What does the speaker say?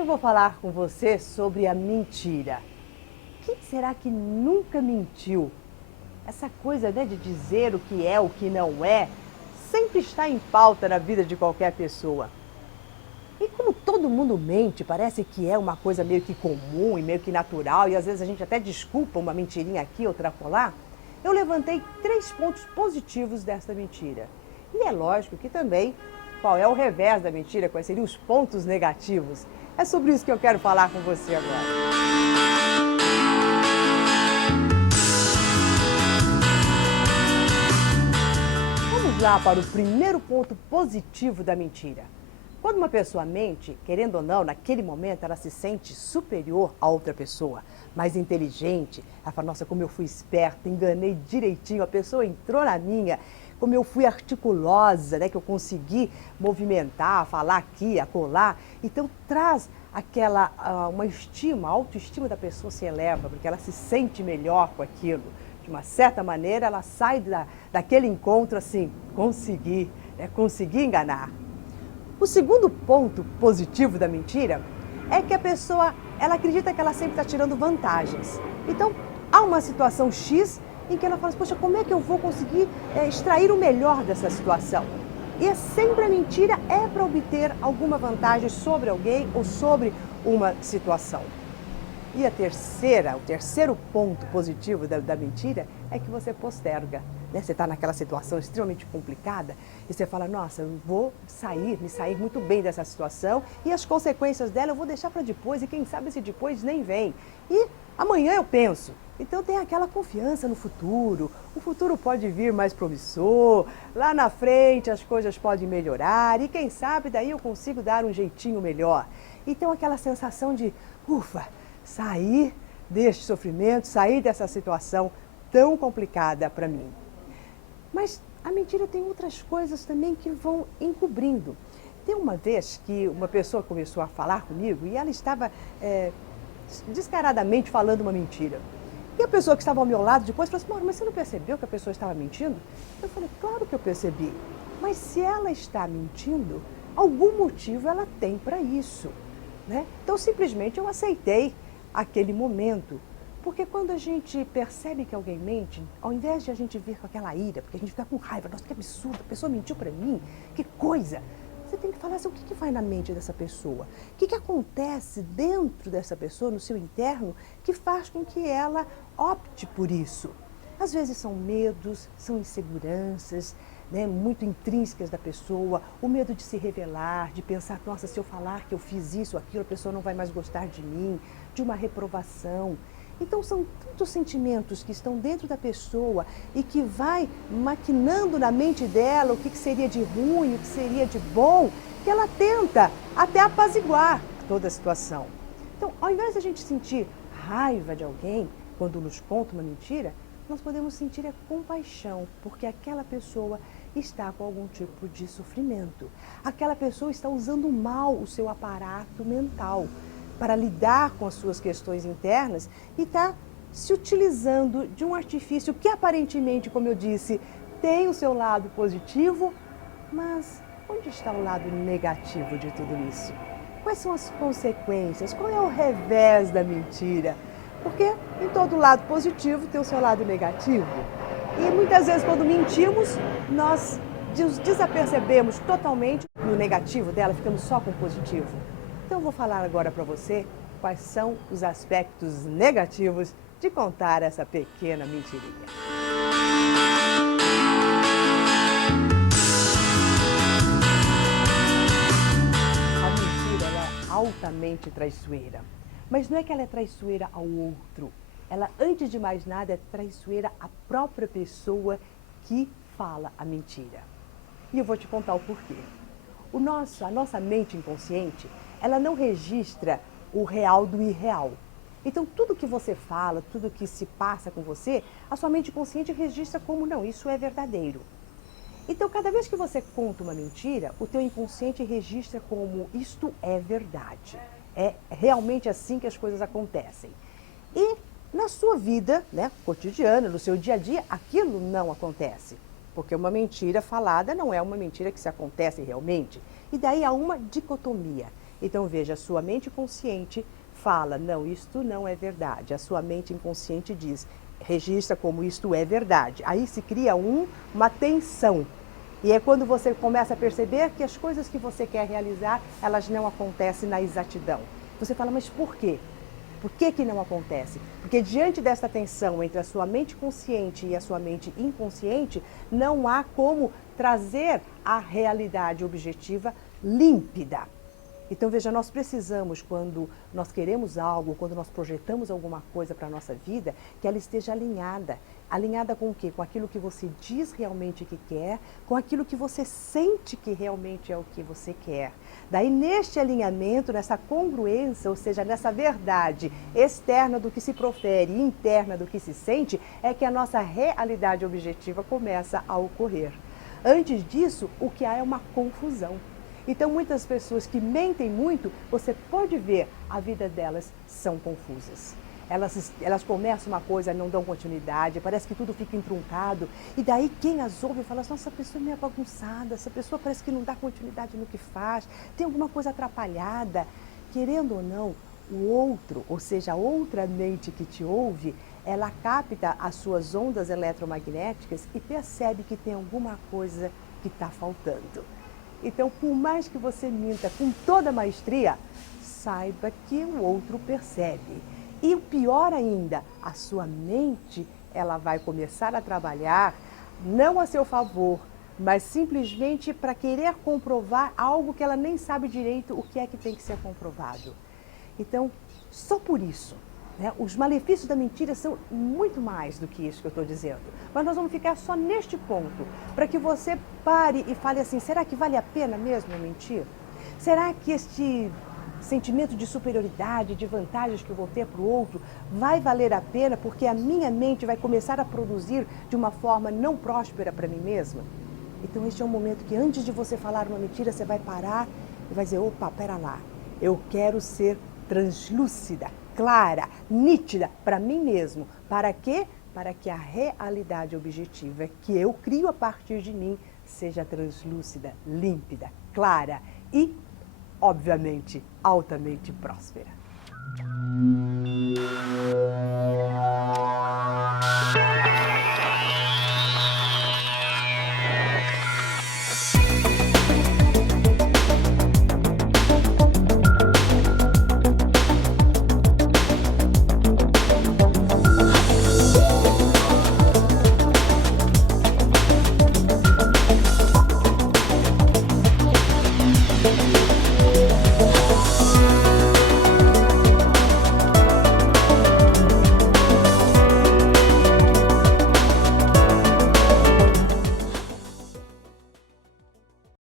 Hoje eu vou falar com você sobre a mentira. Quem será que nunca mentiu? Essa coisa, né, de dizer o que é, o que não é, sempre está em pauta na vida de qualquer pessoa. E como todo mundo mente, parece que é uma coisa meio que comum e meio que natural, e às vezes a gente até desculpa uma mentirinha aqui, outra acolá, eu levantei 3 pontos positivos dessa mentira. E é lógico que também, qual é o revés da mentira, quais seriam os pontos negativos. É sobre isso que eu quero falar com você agora. Vamos lá para o primeiro ponto positivo da mentira. Quando uma pessoa mente, querendo ou não, naquele momento ela se sente superior a outra pessoa, mais inteligente. Ela fala, nossa, como eu fui esperta, enganei direitinho, a pessoa entrou na minha, como eu fui articulosa, né, que eu consegui movimentar, falar aqui, acolá. Então traz aquela, uma estima, a autoestima da pessoa se eleva, porque ela se sente melhor com aquilo. De uma certa maneira, ela sai daquele encontro assim, consegui enganar. O segundo ponto positivo da mentira é que a pessoa, ela acredita que ela sempre está tirando vantagens. Então, há uma situação X em que ela fala, poxa, como é que eu vou conseguir extrair o melhor dessa situação? E sempre a mentira é para obter alguma vantagem sobre alguém ou sobre uma situação. E o terceiro ponto positivo da mentira é que você posterga. Né? Você está naquela situação extremamente complicada e você fala, nossa, eu vou me sair muito bem dessa situação e as consequências dela eu vou deixar para depois e quem sabe esse depois nem vem. E amanhã eu penso. Então tem aquela confiança no futuro, o futuro pode vir mais promissor, lá na frente as coisas podem melhorar e quem sabe daí eu consigo dar um jeitinho melhor. Então aquela sensação de, ufa, sair deste sofrimento, sair dessa situação tão complicada para mim. Mas a mentira tem outras coisas também que vão encobrindo. Tem uma vez que uma pessoa começou a falar comigo e ela estava descaradamente falando uma mentira. E a pessoa que estava ao meu lado depois falou assim, mas você não percebeu que a pessoa estava mentindo? Eu falei, claro que eu percebi. Mas se ela está mentindo, algum motivo ela tem para isso. Né? Então simplesmente eu aceitei aquele momento. Porque quando a gente percebe que alguém mente, ao invés de a gente vir com aquela ira, porque a gente fica com raiva, nossa, que absurdo, a pessoa mentiu para mim, que coisa. Você tem que falar assim, o que vai na mente dessa pessoa? O que acontece dentro dessa pessoa, no seu interno, que faz com que ela opte por isso? Às vezes são medos, são inseguranças, né, muito intrínsecas da pessoa, o medo de se revelar, de pensar, nossa, se eu falar que eu fiz isso, aquilo, a pessoa não vai mais gostar de mim, de uma reprovação. Então são tantos sentimentos que estão dentro da pessoa e que vai maquinando na mente dela o que seria de ruim, o que seria de bom, que ela tenta até apaziguar toda a situação. Então, ao invés de a gente sentir raiva de alguém quando nos conta uma mentira, nós podemos sentir a compaixão, porque aquela pessoa está com algum tipo de sofrimento. Aquela pessoa está usando mal o seu aparato mental para lidar com as suas questões internas e está se utilizando de um artifício que aparentemente, como eu disse, tem o seu lado positivo, mas onde está o lado negativo de tudo isso? Quais são as consequências? Qual é o revés da mentira? Porque em todo lado positivo tem o seu lado negativo. E muitas vezes quando mentimos, nós desapercebemos totalmente no negativo dela, ficamos só com o positivo. Então eu vou falar agora para você quais são os aspectos negativos de contar essa pequena mentirinha. A mentira ela é altamente traiçoeira, mas não é que ela é traiçoeira ao outro. Ela, antes de mais nada, é traiçoeira à própria pessoa que fala a mentira. E eu vou te contar o porquê. A nossa mente inconsciente, ela não registra o real do irreal. Então, tudo que você fala, tudo que se passa com você, a sua mente consciente registra como, não, isso é verdadeiro. Então, cada vez que você conta uma mentira, o teu inconsciente registra como, isto é verdade. É realmente assim que as coisas acontecem. E na sua vida, né, cotidiana, no seu dia a dia, aquilo não acontece. Porque uma mentira falada não é uma mentira que se acontece realmente. E daí há uma dicotomia Então veja, a sua mente consciente fala, não, isto não é verdade. A sua mente inconsciente diz, registra como isto é verdade. Aí se cria uma tensão. E é quando você começa a perceber que as coisas que você quer realizar, elas não acontecem na exatidão. Você fala, mas por quê? Por que que não acontece? Porque diante dessa tensão entre a sua mente consciente e a sua mente inconsciente, não há como trazer a realidade objetiva límpida. Então, veja, nós precisamos, quando nós queremos algo, quando nós projetamos alguma coisa para a nossa vida, que ela esteja alinhada. Alinhada com o quê? Com aquilo que você diz realmente que quer, com aquilo que você sente que realmente é o que você quer. Daí, neste alinhamento, nessa congruência, ou seja, nessa verdade externa do que se profere e interna do que se sente, é que a nossa realidade objetiva começa a ocorrer. Antes disso, o que há é uma confusão. Então, muitas pessoas que mentem muito, você pode ver, a vida delas são confusas. Elas começam uma coisa, não dão continuidade, parece que tudo fica entruncado. E daí quem as ouve fala, nossa, essa pessoa é meio bagunçada, essa pessoa parece que não dá continuidade no que faz, tem alguma coisa atrapalhada. Querendo ou não, o outro, ou seja, a outra mente que te ouve, ela capta as suas ondas eletromagnéticas e percebe que tem alguma coisa que está faltando. Então, por mais que você minta com toda maestria, saiba que o outro percebe. E o pior ainda, a sua mente, ela vai começar a trabalhar não a seu favor, mas simplesmente para querer comprovar algo que ela nem sabe direito o que é que tem que ser comprovado. Então, só por isso, né, os malefícios da mentira são muito mais do que isso que eu estou dizendo. Mas nós vamos ficar só neste ponto, para que você pare e fale assim, será que vale a pena mesmo mentir? Será que este sentimento de superioridade, de vantagens que eu vou ter para o outro, vai valer a pena porque a minha mente vai começar a produzir de uma forma não próspera para mim mesma? Então este é um momento que antes de você falar uma mentira, você vai parar e vai dizer, opa, pera lá, eu quero ser translúcida, clara, nítida para mim mesmo. Para quê? Para que a realidade objetiva que eu crio a partir de mim seja translúcida, límpida, clara e, obviamente, altamente próspera.